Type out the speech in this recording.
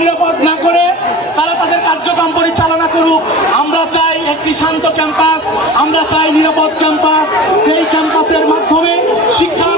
নিরাপদ না করে তারা তাদের কার্যক্রম পরিচালনা করুক। আমরা চাই একটি শান্ত ক্যাম্পাস, আমরা চাই নিরাপদ ক্যাম্পাস। সেই ক্যাম্পাসের মাধ্যমে শিক্ষা